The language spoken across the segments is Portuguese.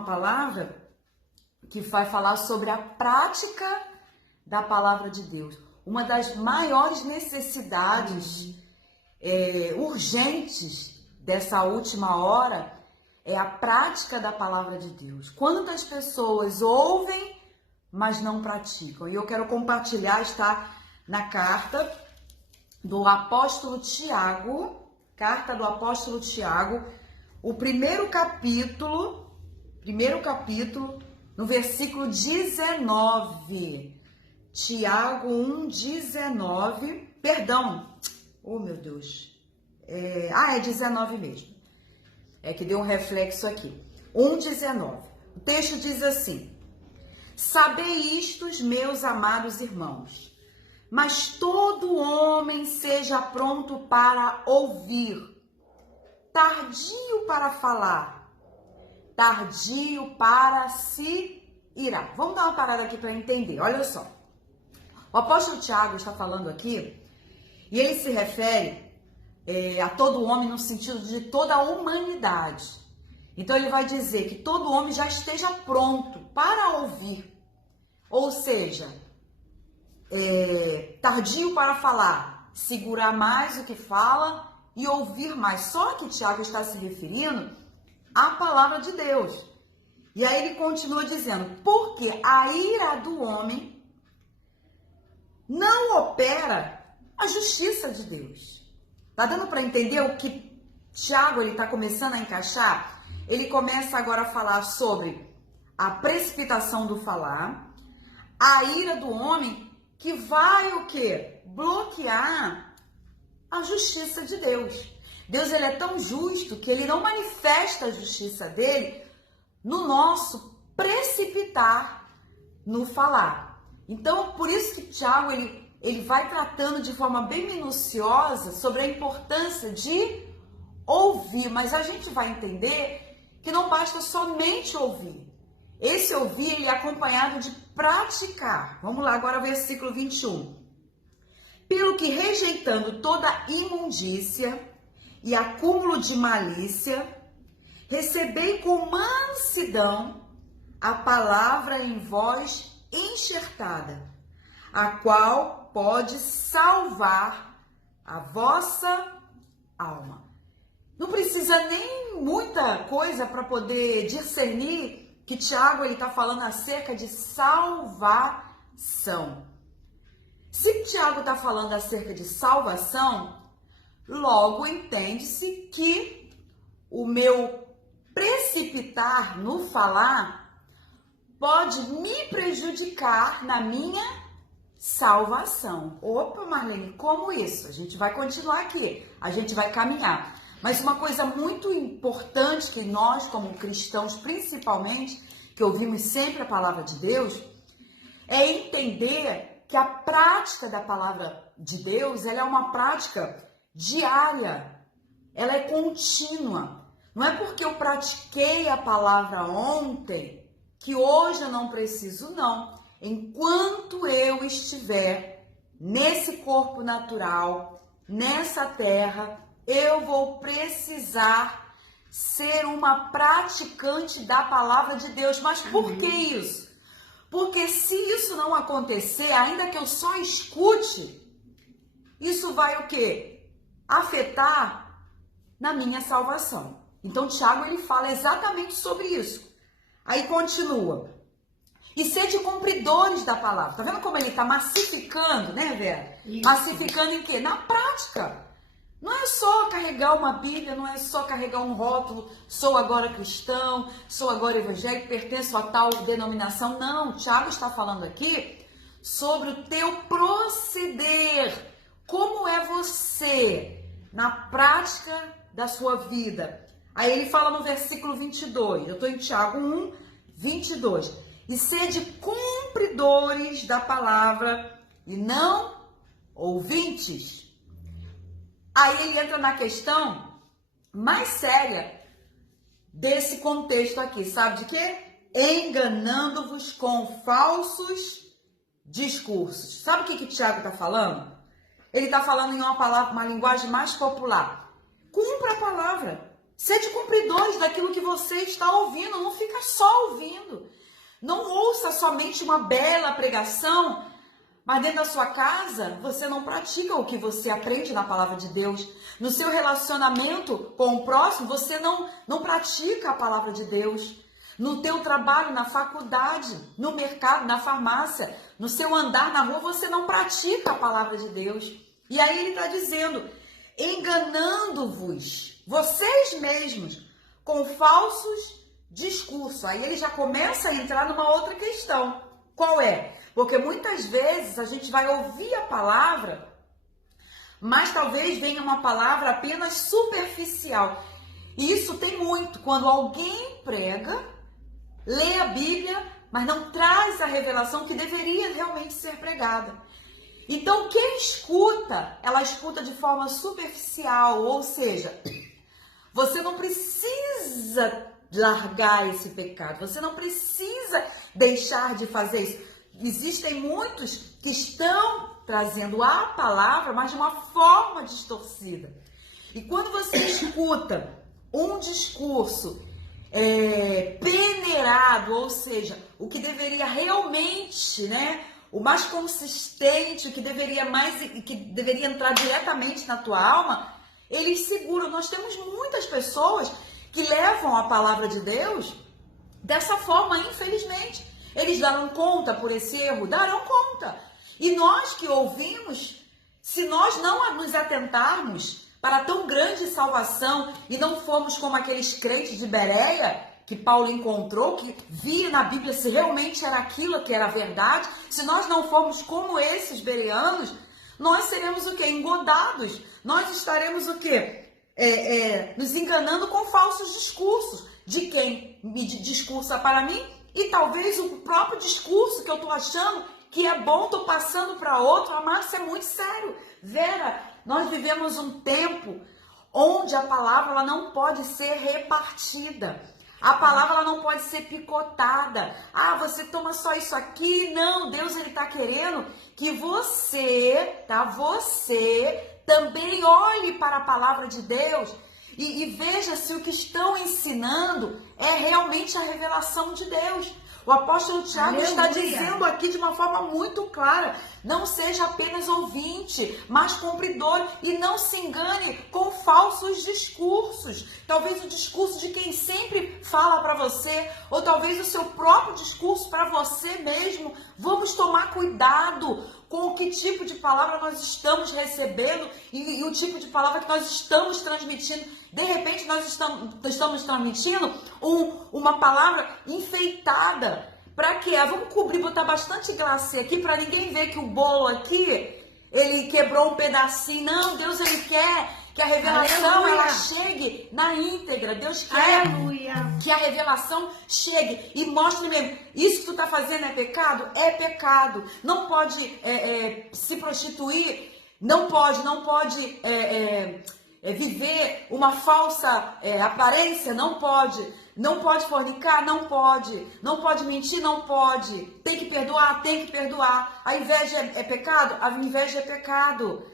uma palavra que vai falar sobre a prática da palavra de Deus. Uma das maiores necessidades urgentes dessa última hora é a prática da palavra de Deus. Quantas pessoas ouvem, mas não praticam? E eu quero compartilhar, está na carta do apóstolo Tiago, o primeiro capítulo, no versículo 19. Tiago 1:19, perdão, oh meu Deus, é 19 mesmo, é que deu um reflexo aqui, 1:19, o texto diz assim: sabei isto, meus amados irmãos, mas todo homem seja pronto para ouvir, tardio para falar, tardio para se irar. Vamos dar uma parada aqui para entender, olha só. O apóstolo Tiago está falando aqui, e ele se refere a todo homem no sentido de toda a humanidade. Então ele vai dizer que todo homem já esteja pronto para ouvir, ou seja, tardio para falar, segurar mais o que fala e ouvir mais. Só que Tiago está se referindo à palavra de Deus. E aí ele continua dizendo, porque a ira do homem não opera a justiça de Deus. Tá dando para entender o que Tiago está começando a encaixar? Ele começa agora a falar sobre a precipitação do falar, a ira do homem que vai o quê? Bloquear a justiça de Deus. Deus, ele é tão justo que ele não manifesta a justiça dele no nosso precipitar no falar. Então, por isso que Tiago, ele vai tratando de forma bem minuciosa sobre a importância de ouvir, mas a gente vai entender que não basta somente ouvir. Esse ouvir, ele é acompanhado de praticar. Vamos lá, agora versículo 21. Pelo que, rejeitando toda imundícia e acúmulo de malícia, recebei com mansidão a palavra em vós enxertada, a qual pode salvar a vossa alma. Não precisa nem muita coisa para poder discernir que Tiago está falando acerca de salvação. Se Tiago está falando acerca de salvação, logo entende-se que o meu precipitar no falar pode me prejudicar na minha salvação. Opa, Marlene, como isso? A gente vai continuar aqui, a gente vai caminhar. Mas uma coisa muito importante que nós, como cristãos, principalmente, que ouvimos sempre a palavra de Deus, é entender que a prática da palavra de Deus, ela é uma prática diária, ela é contínua. Não é porque eu pratiquei a palavra ontem que hoje eu não preciso, não. Enquanto eu estiver nesse corpo natural, nessa terra, eu vou precisar ser uma praticante da palavra de Deus. Mas por que isso? Porque se isso não acontecer, ainda que eu só escute, isso vai o quê? Afetar na minha salvação. Então, Tiago, ele fala exatamente sobre isso. Aí continua. E sede cumpridores da palavra. Tá vendo como ele está massificando, né, Vera? Isso. Massificando em quê? Na prática. Não é só carregar uma Bíblia, não é só carregar um rótulo, sou agora cristão, sou agora evangélico, pertenço a tal denominação. Não, Tiago está falando aqui sobre o teu proceder. Como é você na prática da sua vida? Aí ele fala no versículo 22, eu estou em Tiago 1, 22. E sede cumpridores da palavra e não ouvintes. Aí ele entra na questão mais séria desse contexto aqui, sabe de quê? Enganando-vos com falsos discursos. Sabe o que Tiago está falando? Ele está falando em uma linguagem mais popular. Cumpra a palavra. Sede cumpridores daquilo que você está ouvindo, não fica só ouvindo. Não ouça somente uma bela pregação, mas dentro da sua casa você não pratica o que você aprende na palavra de Deus. No seu relacionamento com o próximo, você não pratica a palavra de Deus. No teu trabalho, na faculdade, no mercado, na farmácia, no seu andar na rua, você não pratica a palavra de Deus. E aí ele está dizendo, enganando-vos, vocês mesmos, com falsos discursos. Aí ele já começa a entrar numa outra questão. Qual é? Porque muitas vezes a gente vai ouvir a palavra, mas talvez venha uma palavra apenas superficial. E isso tem muito. Quando alguém prega, lê a Bíblia, mas não traz a revelação que deveria realmente ser pregada. Então, quem escuta, ela escuta de forma superficial, ou seja, você não precisa largar esse pecado, você não precisa deixar de fazer isso. Existem muitos que estão trazendo a palavra, mas de uma forma distorcida. E quando você escuta um discurso peneirado, ou seja, o que deveria realmente, o mais consistente, o que deveria entrar diretamente na tua alma, eles seguram. Nós temos muitas pessoas que levam a palavra de Deus dessa forma, infelizmente. Eles darão conta por esse erro? Darão conta. E nós que ouvimos, se nós não nos atentarmos para tão grande salvação e não formos como aqueles crentes de Bereia, que Paulo encontrou, que via na Bíblia se realmente era aquilo que era verdade, se nós não formos como esses bereanos, nós seremos o quê? Engodados. Nós estaremos o quê? Nos enganando com falsos discursos de quem me discursa para mim e talvez o próprio discurso que eu estou achando que é bom, estou passando para outro. Mas isso é muito sério. Vera, nós vivemos um tempo onde a palavra ela não pode ser repartida. A palavra ela não pode ser picotada. Ah, você toma só isso aqui. Não, Deus ele está querendo que você também olhe para a palavra de Deus e veja se o que estão ensinando é realmente a revelação de Deus. O apóstolo Tiago está dizendo aqui de uma forma muito clara, não seja apenas ouvinte, mas cumpridor, e não se engane com falsos discursos. Talvez o discurso de quem sempre fala para você, ou talvez o seu próprio discurso para você mesmo. Vamos tomar cuidado com o que tipo de palavra nós estamos recebendo e o tipo de palavra que nós estamos transmitindo. De repente nós estamos transmitindo uma palavra enfeitada. Para quê? Vamos cobrir, botar bastante glacê aqui para ninguém ver que o bolo aqui, ele quebrou um pedacinho. Não, Deus ele quer que a revelação ela chegue na íntegra. Deus quer que a revelação chegue e mostre mesmo. Isso que tu tá fazendo é pecado? É pecado. Não pode se prostituir, não pode viver uma falsa aparência, não pode fornicar, não pode mentir, não pode, tem que perdoar, a inveja é pecado, a inveja é pecado.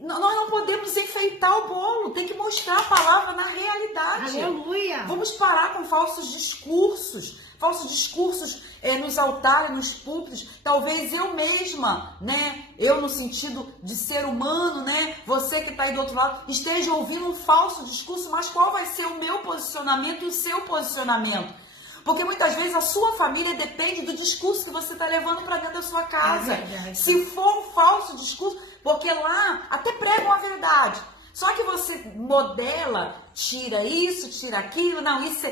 Nós não podemos enfeitar o bolo, tem que mostrar a palavra na realidade. Aleluia! Vamos parar com falsos discursos nos altares, nos púlpitos. Talvez eu mesma, eu no sentido de ser humano, você que está aí do outro lado, esteja ouvindo um falso discurso, mas qual vai ser o meu posicionamento e o seu posicionamento? Porque muitas vezes a sua família depende do discurso que você está levando para dentro da sua casa. Se for um falso discurso, porque lá até pregam a verdade, só que você modela, tira isso, tira aquilo, não, isso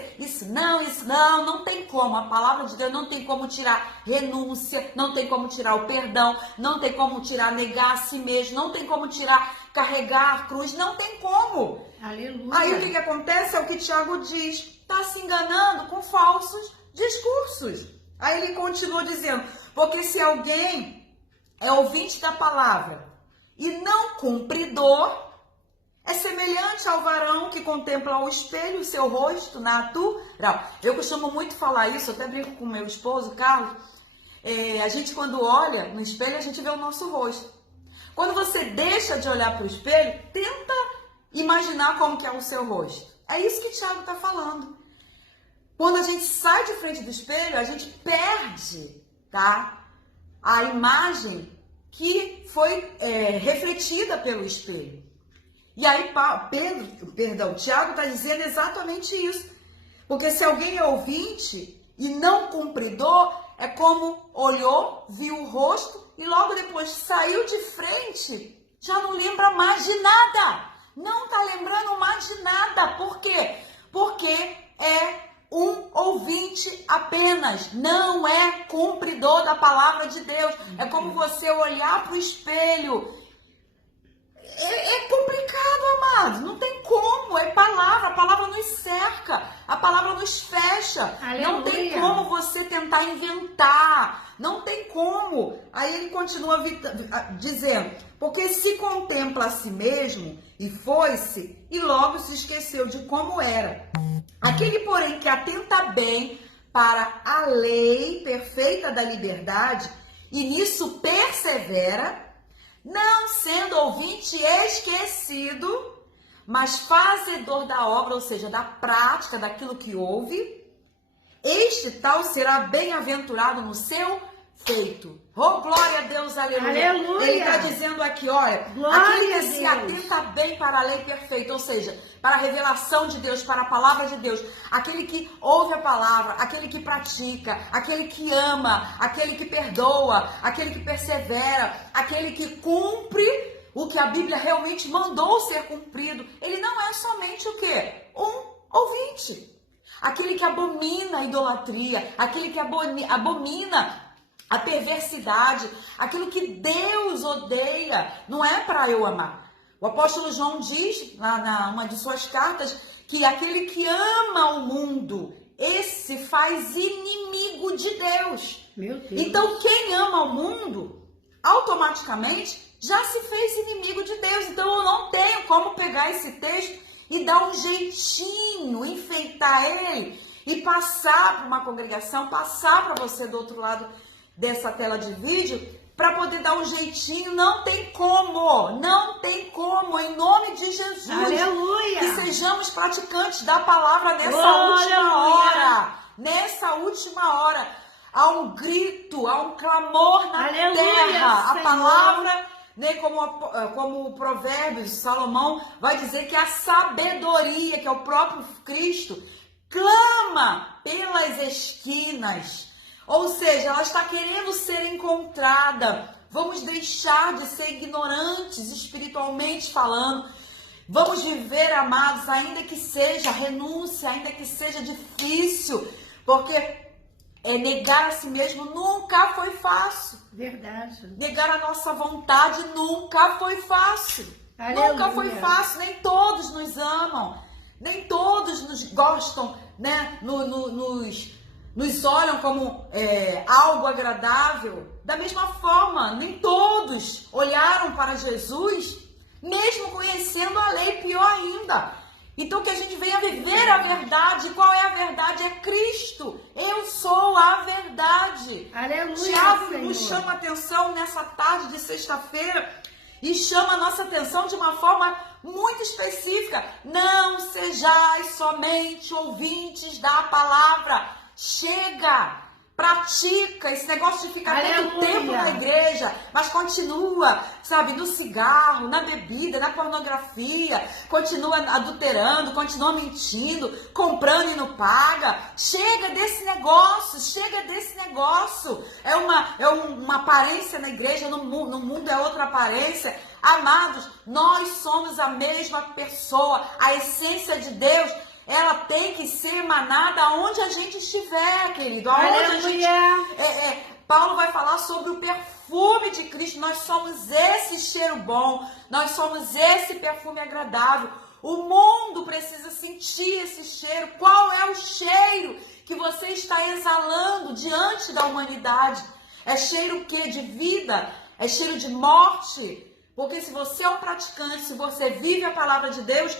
não tem como. A palavra de Deus não tem como tirar renúncia, não tem como tirar o perdão, não tem como tirar negar a si mesmo, não tem como tirar carregar a cruz, não tem como. Aleluia. Aí o que acontece é o que Tiago diz, está se enganando com falsos discursos. Aí ele continua dizendo, porque se alguém é ouvinte da palavra e não cumpridor, é semelhante ao varão que contempla ao espelho o seu rosto natural. Eu costumo muito falar isso, eu até brinco com meu esposo, Carlos. A gente quando olha no espelho, a gente vê o nosso rosto. Quando você deixa de olhar para o espelho, tenta imaginar como que é o seu rosto. É isso que Tiago está falando. Quando a gente sai de frente do espelho, a gente perde, tá, a imagem que foi refletida pelo espelho. E aí Tiago está dizendo exatamente isso. Porque se alguém é ouvinte e não cumpridor, é como olhou, viu o rosto e logo depois saiu de frente, já não lembra mais de nada. Não está lembrando mais de nada. Por quê? Porque é um ouvinte apenas, não é cumpridor da palavra de Deus. É como você olhar para o espelho. É complicado, amados. Não tem como. É palavra. A palavra nos cerca. A palavra nos fecha. Aleluia. Não tem como você tentar inventar. Não tem como. Aí ele continua dizendo: porque se contempla a si mesmo e foi-se e logo se esqueceu de como era. Aquele, porém, que atenta bem para a lei perfeita da liberdade e nisso persevera, não sendo ouvinte esquecido, mas fazedor da obra, ou seja, da prática daquilo que ouve, este tal será bem-aventurado no seu feito. Oh, glória a Deus, aleluia. Aleluia. Ele está dizendo aqui, olha, Glória aquele a que se Deus. atenta bem para a lei perfeita, ou seja, para a revelação de Deus, para a palavra de Deus, aquele que ouve a palavra, aquele que pratica, aquele que ama, aquele que perdoa, aquele que persevera, aquele que cumpre o que a Bíblia realmente mandou ser cumprido. Ele não é somente o quê? Um ouvinte. Aquele que abomina a idolatria, aquele que abomina a perversidade, aquilo que Deus odeia, não é para eu amar. O apóstolo João diz, numa de suas cartas, que aquele que ama o mundo, esse faz inimigo de Deus. Meu Deus. Então, quem ama o mundo, automaticamente, já se fez inimigo de Deus. Então, eu não tenho como pegar esse texto e dar um jeitinho, enfeitar ele e passar para uma congregação, passar para você do outro lado dessa tela de vídeo, para poder dar um jeitinho. Não tem como, em nome de Jesus. Aleluia. Que sejamos praticantes da palavra nessa última hora. Há um grito, há um clamor na terra. Senhor. A palavra, né, como o Provérbios, Salomão vai dizer que a sabedoria, que é o próprio Cristo, clama pelas esquinas. Ou seja, ela está querendo ser encontrada. Vamos deixar de ser ignorantes espiritualmente falando. Vamos viver, amados, ainda que seja renúncia, ainda que seja difícil. Porque negar a si mesmo nunca foi fácil. Verdade. Negar a nossa vontade nunca foi fácil. Aleluia. Nunca foi fácil. Nem todos nos amam. Nem todos nos gostam, né? Nos olham como algo agradável. Da mesma forma, nem todos olharam para Jesus, mesmo conhecendo a lei, pior ainda. Então que a gente venha viver a verdade. Qual é a verdade? É Cristo. Eu sou a verdade. Aleluia, Tiago Senhor. nos chama a atenção nessa tarde de sexta-feira e chama a nossa atenção de uma forma muito específica. Não sejais somente ouvintes da palavra. Chega, pratica esse negócio de ficar tanto tempo na igreja, mas continua, sabe, no cigarro, na bebida, na pornografia, continua adulterando, continua mentindo, comprando e não paga. Chega desse negócio. É uma aparência na igreja, no mundo é outra aparência. Amados, nós somos a mesma pessoa, a essência de Deus. Ela tem que ser emanada aonde a gente estiver, querido. Paulo vai falar sobre o perfume de Cristo. Nós somos esse cheiro bom. Nós somos esse perfume agradável. O mundo precisa sentir esse cheiro. Qual é o cheiro que você está exalando diante da humanidade? É cheiro o quê? De vida? É cheiro de morte? Porque se você é um praticante, se você vive a palavra de Deus,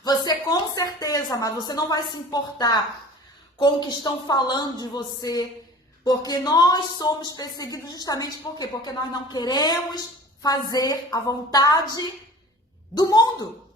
você com certeza, amado, você não vai se importar com o que estão falando de você, porque nós somos perseguidos justamente por quê? Porque nós não queremos fazer a vontade do mundo.